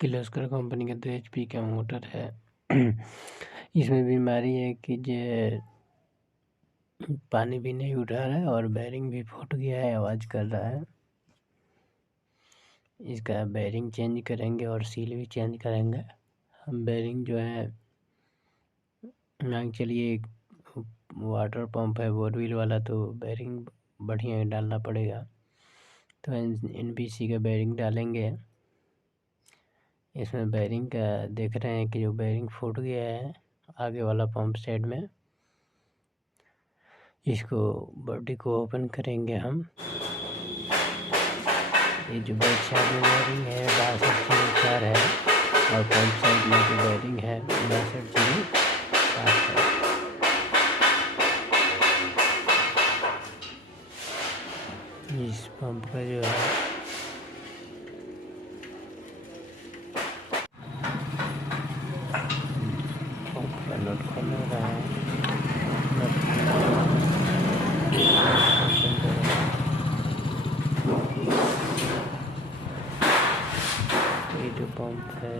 Kirloskar company का 2 HP का motor है। इसमें बीमारी है कि जो पानी भी नहीं उठा रहा है और बैरिंग भी फूट गया है, आवाज़ कर रहा है। इसका बैरिंग चेंज करेंगे और सील भी चेंज करेंगे। हम बैरिंग जो है मान के चलिए वाटर पंप है बोरवेल वाला, तो बैरिंग बढ़िया डालना पड़ेगा। तो NPC का बैरिंग डालेंगे। इसमें बैरिंग का देख रहे हैं कि जो बैरिंग फूट गया है आगे वाला पंप साइड में, इसको बॉडी को ओपन करेंगे हम। ये जो बैक साइड में बैरिंग है 6204 है और पंप साइड में जो बैरिंग है 6207 है। इस पंप का जो है पंप का नट खोल रहा है। ये जो पंप है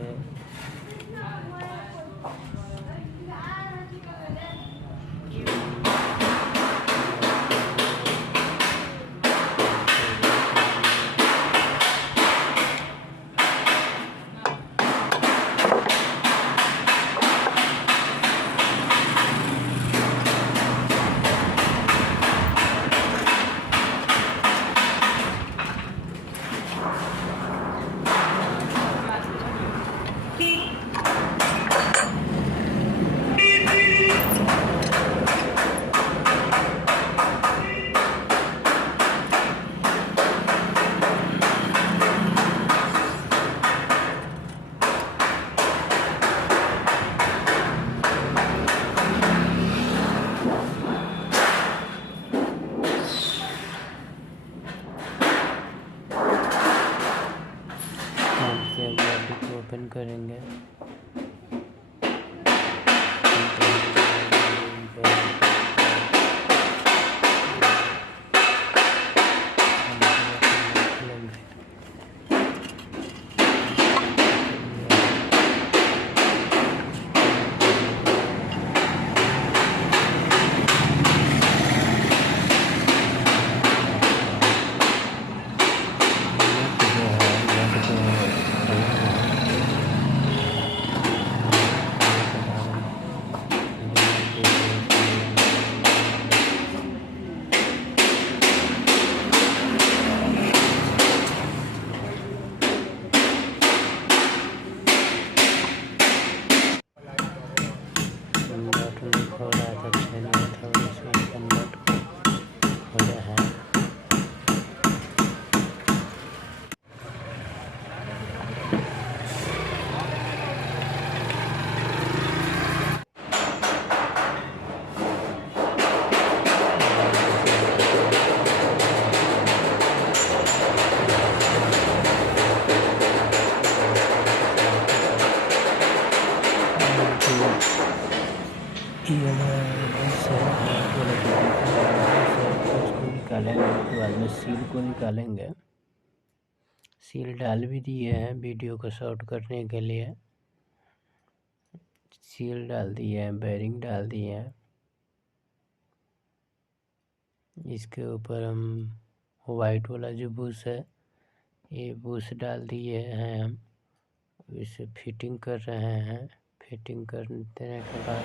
बॉडी को ओपन करेंगे। उसको निकालेंगे, उसके बाद में सील को निकालेंगे। सील डाल भी दिए हैं वीडियो को शॉर्ट करने के लिए। सील डाल दिए हैं, बैरिंग डाल दिए हैं। इसके ऊपर हम वाइट वाला जो बुश है ये बुश डाल दिए हैं। हम इसे फिटिंग कर रहे हैं। फिटिंग करने के बाद